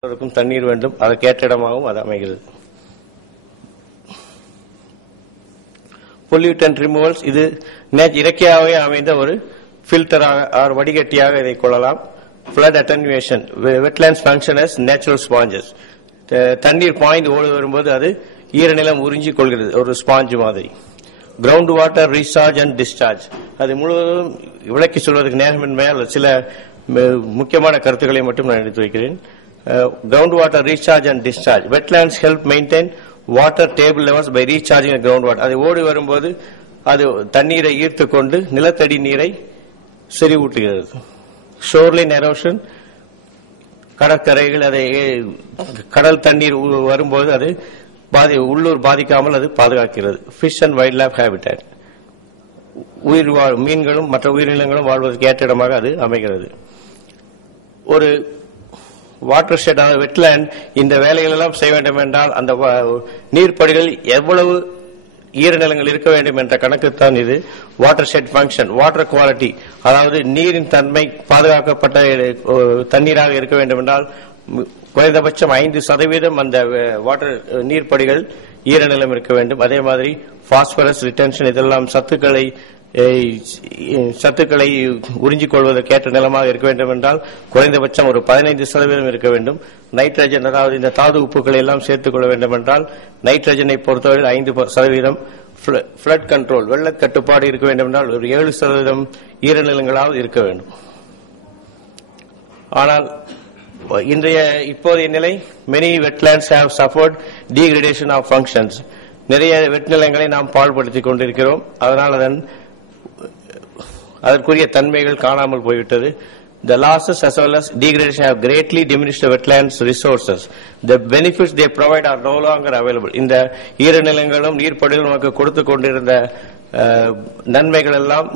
அதற்கும் தண்ணீர் வேண்டும். அதற்கேற்ற இடமாகவும் அது அமைகிறது. பொல்யூட்டன் ரிமூவல்ஸ் இது நே- அமைந்த ஒரு ஃபில்டராக ஆர் வடிகட்டியாக இதை கொள்ளலாம். Flood attenuation wetlands function natural sponges தண்ணீர் பாய்ந்து ஓடி வரும்போது அது ஈரநிலம் உறிஞ்சிக் கொள்கிறது ஒரு ஸ்பாஞ்சு மாதிரி. Ground water recharge and discharge அது முழுவதும் விளக்கி சொல்வதற்கு நேரமின்மையால் சில முக்கியமான கருத்துக்களை மட்டும் நான் எடுத்து வைக்கிறேன். Ground water recharge and discharge help maintain maintain water table levels by recharging ground அது ஓடி வரும்போது அது தண்ணீரை ஈர்த்து கொண்டு நிலத்தடி நீரை செறிவூட்டுகிறது. ஷோர்லைன் எரோஷன் கடற்கரைகள் அதை கடல் தண்ணீர் உ- வரும்போது அது பாதி உள்ளூர் பாதிக்காமல் அது பாதுகாக்கிறது. Fish and wildlife habitat உயிர் வாழ் மீன்களும் மற்ற உயிரினங்களும் வாழ்வதற்கு ஏற்ற இடமாக அது அமைகிறது. ஒரு வாட்டர் ஷெட் வெட்லேண்ட் இந்த வேலைகள் எல்லாம் செய்ய வேண்டும் என்றால் அந்த நீர்ப்படிகள் எவ்வளவு ஈரநிலங்கள் இருக்க வேண்டும் என்ற கணக்குத்தான் இது. Watershed function water quality அதாவது நீரின் தன்மை பாதுகாக்கப்பட்ட தண்ணீராக இருக்க வேண்டும் என்றால் குறைந்தபட்சம் ஐந்து சதவீதம் அந்த வாட்டர் நீர்ப்படிகள் ஈரநிலம் இருக்க வேண்டும். அதே மாதிரி பாஸ்பரஸ் ரிட்டன்ஷன் இதெல்லாம் சத்துக்களை சத்துக்களை உறிஞ்சிக் கொள்வதற்கேற்ற நிலமாக இருக்க வேண்டும் என்றால் குறைந்தபட்சம் ஒரு பதினைந்து சதவீதம் இருக்க வேண்டும். நைட்ரஜன் அதாவது இந்த தாது உப்புகளை எல்லாம் சேர்த்துக் கொள்ள வேண்டும் என்றால் நைட்ரஜனை பொறுத்தவரை ஐந்து சதவீதம். பிளட் கண்ட்ரோல் வெள்ள கட்டுப்பாடு இருக்க வேண்டும் என்றால் ஒரு ஏழு சதவீதம் ஈரநிலங்களாவது இருக்க வேண்டும். ஆனால் இன்றைய இப்போதைய நிலை many wetlands have suffered degradation of functions நிறைய வெட்நிலங்களை நாம் பாழ்படுத்திக் கொண்டிருக்கிறோம். அதனால் அதன் அதற்குரிய தன்மைகள் காணாமல் போய்விட்டது The losses as well as degradation have greatly diminished the wetlands resources. The benefits they provide are no longer available. இந்த ஈரநிலங்களும் நீர்ப்படுகளும் நமக்கு கொடுத்து கொண்டிருந்த நன்மைகள் எல்லாம்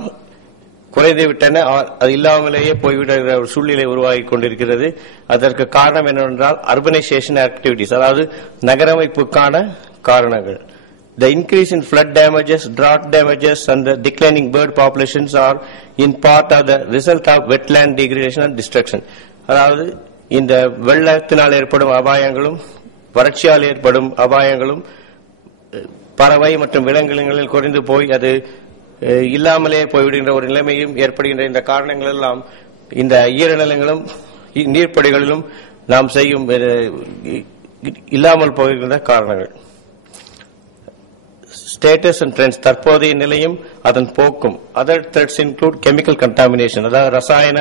குறைந்து விட்டன அது இல்லாமலேயே போய்விடுகிற ஒரு சூழ்நிலை உருவாகி கொண்டிருக்கிறது அதற்கு காரணம் என்னவென்றால் அர்பனைசேஷன் ஆக்டிவிட்டிஸ் அதாவது நகரமைப்புக்கான காரணங்கள் The increase in flood damages, drought damages and the declining bird populations are in part of the result of wetland degradation and destruction. அதாவது இந்த வெள்ளத்தினால் ஏற்படும் அபாயங்களும் வறட்சியால் ஏற்படும் அபாயங்களும் பறவை மற்றும் விலங்கினங்களில் குறைந்து போய் அது இல்லாமலே போய்விடுகின்ற ஒரு நிலைமையும் ஏற்படுகின்ற இந்த காரணங்கள் எல்லாம் இந்த ஈரநிலங்களும் நீர்ப்படிகளிலும் நாம் செய்யும் இல்லாமல் போகின்ற காரணங்கள் ஸ்டேட்டஸ் அண்ட் ட்ரெண்ட்ஸ் தற்போதைய நிலையும் அதன் போக்கும். Other threats include chemical contamination அதாவது ரசாயன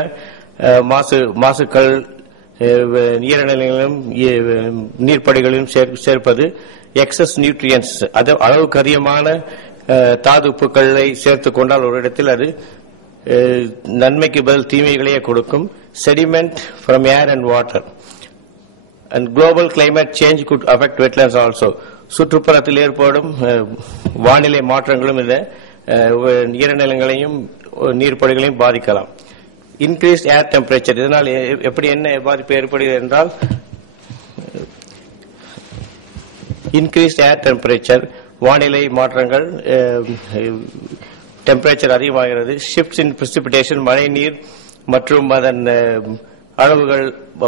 மாசு மாசுக்கள் நீரநிலைகளிலும் நீர்ப்படிகளிலும் சேர்- சேர்ப்பது எக்ஸஸ் நியூட்ரியன்ஸ் அது அளவுக்கு அதிகமான தாதுப்புக்களை சேர்த்து சேர்த்துக் கொண்டால் ஒரு இடத்தில் அது நன்மைக்கு பதில் தீமைகளையே கொடுக்கும். Sediment from air and water and global climate change could affect wetlands also சுற்றுப்புறத்தில் ஏற்படும் வானிலை மாற்றங்களும் இந்த ஈரநிலங்களையும் நீர்ப்படுகளையும் பாதிக்கலாம். இன்க்ரீஸ் ஏர் டெம்பரேச்சர் இதனால் எ- எப்படி என்ன பாதிப்பு ஏற்படுகிறது என்றால் இன்க்ரீஸ் ஏர் டெம்பரேச்சர் வானிலை மாற்றங்கள் டெம்பரேச்சர் அதிகமாகிறது ஷிப்ட்ஸ் இன் பிரிசிபிடேஷன் மழை நீர் மற்றும் அதன் அளவுகள்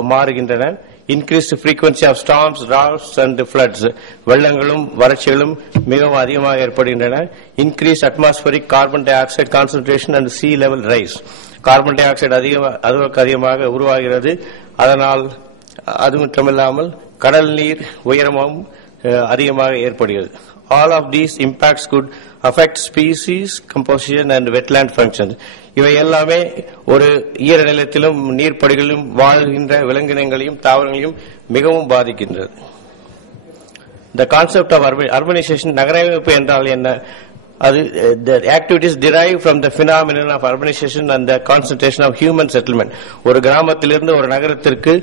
மாறுகின்றன. Increase frequency of storms droughts and floods. வெள்ளங்களும் வறட்சிகளும் மிகவும் அதிகமாக ஏற்படுகின்றன. Increase atmospheric carbon dioxide concentration and sea level rise carbon dioxide அதிகமாக அளவுக்கு அதிகமாக உருவாகிறது. அதனால் அது மட்டுமில்லாமல் கடல் நீர் உயரமும் அஹ், அதிகமாக ஏற்படுகிறது. All of these impacts could affect species composition and wetland functions இவை எல்லாமே ஒரு ஈர நிலத்திலும் நீர்ப்படுகளிலும் வாழ்கின்ற விலங்கினங்களையும் தாவரங்களையும் மிகவும் பாதிக்கின்றது த கான்செப்ட் ஆஃப் அர்பனைசேஷன் நகரமைப்பு என்றால் என்ன அது the activities drive from the phenomenon of urbanisation and concentration of human settlement ஒரு கிராமத்திலிருந்து ஒரு நகரத்திற்கு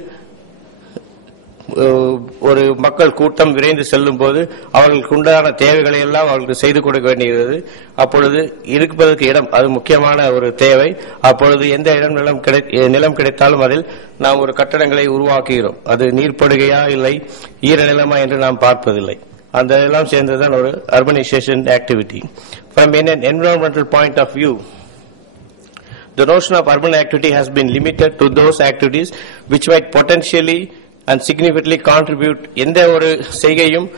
ஒரு மக்கள் கூட்டம் விரைந்து செல்லும் போது அவர்களுக்கு உண்டான தேவைகளை எல்லாம் அவர்களுக்கு செய்து கொடுக்க வேண்டியது அப்பொழுது இருப்பதற்கு இடம் அது முக்கியமான ஒரு தேவை. அப்பொழுது எந்த இடம் நிலம் கிடை நிலம் கிடைத்தாலும் அதில் நாம் ஒரு கட்டடங்களை உருவாக்குகிறோம். அது நீர்ப்படுகையா இல்லை ஈரநிலமா என்று நாம் பார்ப்பதில்லை. அந்த எல்லாம் சேர்ந்ததுதான் ஒரு urbanisation activity from an environmental point of view The notion of urban activity has been limited to those activities which might potentially and significantly contribute எந்த ஒரு செய்கையும்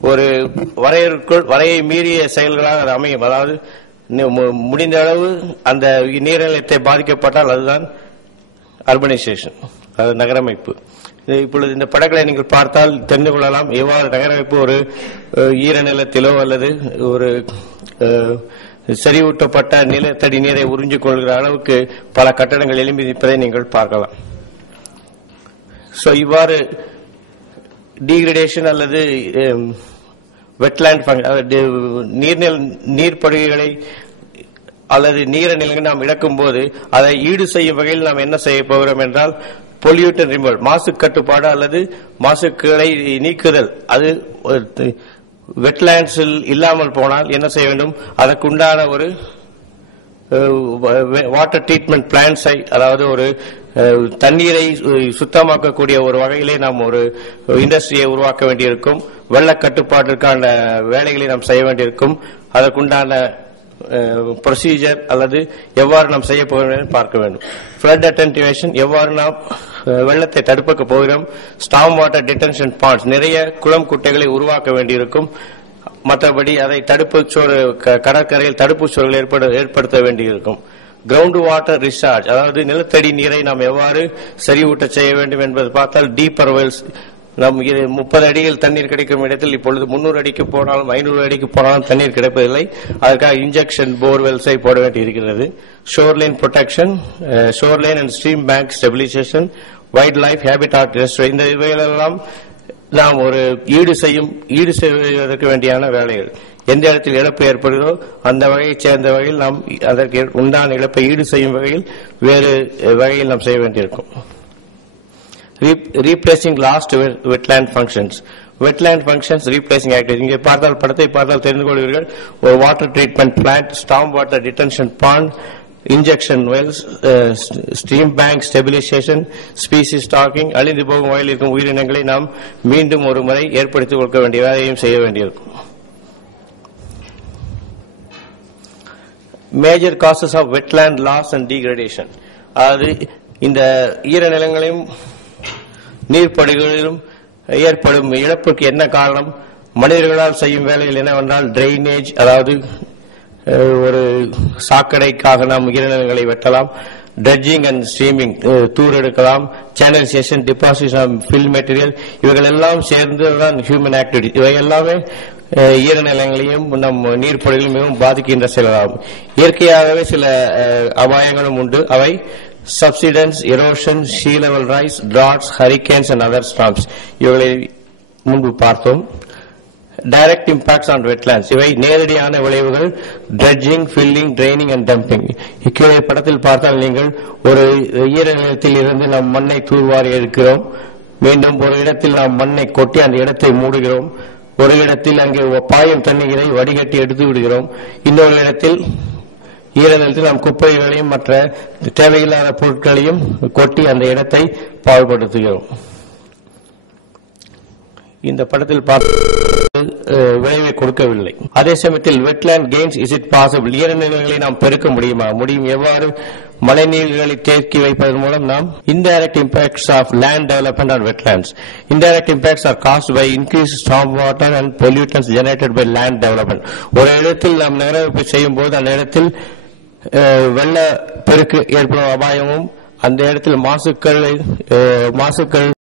ஒரு வரையறுக்குள் வரையை மீறிய செயல்களாக அது அமையும். அதாவது மு- முடிந்த அளவு அந்த நீர்நிலையத்தை பாதிக்கப்பட்டால் அதுதான் அர்பனைசேஷன் அது நகரமைப்பு. இப்பொழுது இந்த படங்களை நீங்கள் பார்த்தால் தெரிந்து கொள்ளலாம். எவ்வாறு நகரமைப்பு ஒரு ஈரநிலத்திலோ அல்லது ஒரு செறிவூட்டப்பட்ட நிலத்தடி நீரை உறிஞ்சிக் கொள்கிற அளவுக்கு பல கட்டடங்கள் எழும்பி நிற்பதை நீங்கள் பார்க்கலாம். ஸோ இவ்வாறு டீகிரடேஷன் அல்லது um, வெட்லேண்ட் நீர்நில நீர்ப்படுகைகளை அல்லது நீர நிலைகள் நாம் இழக்கும் போது அதை ஈடு செய்யும் வகையில் நாம் என்ன செய்ய போகிறோம் என்றால் பொல்யூட்டன் ரிமூவல் மாசு கட்டுப்பாடு அல்லது மாசுக்களை நீக்குதல். அது வெட்லேண்ட்ஸில் இல்லாமல் போனால் என்ன செய்ய வேண்டும்? அதற்குண்டான ஒரு வாட்டர் ட்ரீட்மெண்ட் பிளான்ஸை அதாவது ஒரு தண்ணீரை சு- சுத்தமாக்கக்கூடிய ஒரு வகையிலே நாம் ஒரு இண்டஸ்ட்ரியை உருவாக்க வேண்டியிருக்கும். வெள்ள கட்டுப்பாட்டிற்கான வேலைகளை நாம் செய்ய வேண்டியிருக்கும். அதற்குண்டான ப்ரொசீஜர் அல்லது எவ்வாறு நாம் செய்ய போகிறோம் என்று பார்க்க வேண்டும். ஃப்ளட் அட்டன்டிவேஷன் எவ்வாறு நாம் வெள்ளத்தை தடுப்புக்கு போகிறோம். ஸ்டாம் வாட்டர் டிடென்ஷன் பாண்ட்ஸ் நிறைய குளம் குட்டைகளை உருவாக்க வேண்டியிருக்கும். மற்றபடி அதை தடுப்பு சுவர் க- கடற்கரையில் தடுப்பு சுவர்கள் ஏற்பட ஏற்படுத்த வேண்டியிருக்கும். கிரவுண்ட் வாட்டர் ரிசார்ஜ் அதாவது நிலத்தடி நீரை நாம் எவ்வாறு செறிவூட்ட செய்ய வேண்டும் என்பது பார்த்தால் டீப்பர் வெல்ஸ் நம் இது முப்பது அடியில் தண்ணீர் கிடைக்கும் இடத்தில் இப்பொழுது முன்னூறு அடிக்கு போனாலும் ஐநூறு அடிக்கு போனாலும் தண்ணீர் கிடைப்பதில்லை. அதற்காக இன்ஜெக்ஷன் போர்வெல்ஸை போட வேண்டியிருக்கிறது. Shoreline protection shoreline and stream bank stabilisation wildlife habitat resto இந்த இவைகளெல்லாம் நாம் ஒரு ஈடு செய்யும் ஈடு செய்வதற்கு வேண்டியான வேலைகள். எந்த இடத்தில் இழப்பு ஏற்படுகிறதோ அந்த வகையைச் சேர்ந்த வகையில் நாம் அதற்கு உண்டான இழப்பை ஈடு செய்யும் வகையில் வேறு வகையில் நாம் செய்ய வேண்டியிருக்கும். Replacing lost wetland functions wetland functions replacing activity இங்கே பார்த்தால் படத்தை பார்த்தால் தெரிந்து கொள்வீர்கள். ஒரு water treatment plant storm water detention pond injection wells stream bank stabilisation species stocking அழிந்து போகும் வகையில் இருக்கும் உயிரினங்களை நாம் மீண்டும் ஒரு முறை ஏற்படுத்திக் கொடுக்க வேண்டிய வேலையும் செய்ய வேண்டியிருக்கும். Major causes of wetland loss and degradation அதாவது இந்த ஈரநிலங்களையும் நீர்ப்படுகளிலும் ஏற்படும் இழப்புக்கு என்ன காரணம்? மனிதர்களால் செய்யும் வேலைகள் என்னவென்றால் ட்ரைனேஜ் அதாவது ஒரு சாக்கடைக்காக நாம் ஈரநிலங்களை வெட்டலாம் ட்ரெட்ஜிங் அண்ட் ஸ்ட்ரீமிங் தூர் எடுக்கலாம் சேனலைசேஷன் டிபாசிஷன் ஃபில் மெட்டீரியல் இவைகள் எல்லாம் சேர்ந்து தான் ஹியூமன் ஆக்டிவிட்டி இவை எல்லாமே ஈரநிலங்களையும் நம் நீர்ப்பொழிகளையும் மிகவும் பாதிக்கின்ற செயலாகும் இயற்கையாகவே சில அபாயங்களும் உண்டு. அவை subsidence erosion sea level rise droughts hurricanes and other storms இவைகளை முன்பு பார்த்தோம். டைரக்ட் இம்பாக்ட்ஸ் ஆன் வெட்லாண்ட்ஸ் இவை நேரடியான விளைவுகள் dredging filling draining and dumping இக்கீழே படத்தில் பார்த்தால் நீங்கள் ஒரு ஈர நிலத்தில் இருந்து நாம் மண்ணை தூர்வாரி எடுக்கிறோம். மீண்டும் ஒரு இடத்தில் நாம் மண்ணை கொட்டி அந்த இடத்தை மூடுகிறோம். ஒரு இடத்தில் அங்கே பாயும் தண்ணீரை வடிகட்டி எடுத்து விடுகிறோம். இன்னொரு இடத்தில் ஈரநிலத்தில் நாம் குப்பைகளையும் மற்ற தேவையில்லாத பொருட்களையும் கொட்டி அந்த இடத்தை பாழ்படுத்துகிறோம் இந்த படத்தில் பார்த்து விளைவை கொடுக்கவில்லை. அதே சமயத்தில் wetland gains is it possible? ஈரநிலங்களை நாம் பெருக்க முடியுமா? முடியும். எவ்வாறு? மழைநீர்களை தேக்கி வைப்பதன் மூலம் நாம் indirect impacts of land development on wetlands indirect impacts are caused by increase storm water and pollutants generated by land development ஒரு இடத்தில் நாம் நகரமைப்பு செய்யும் போது அந்த இடத்தில் வெள்ள பெருக்கு ஏற்படும் அபாயமும் அந்த இடத்தில் மாசுக்கள் மாசுக்கள்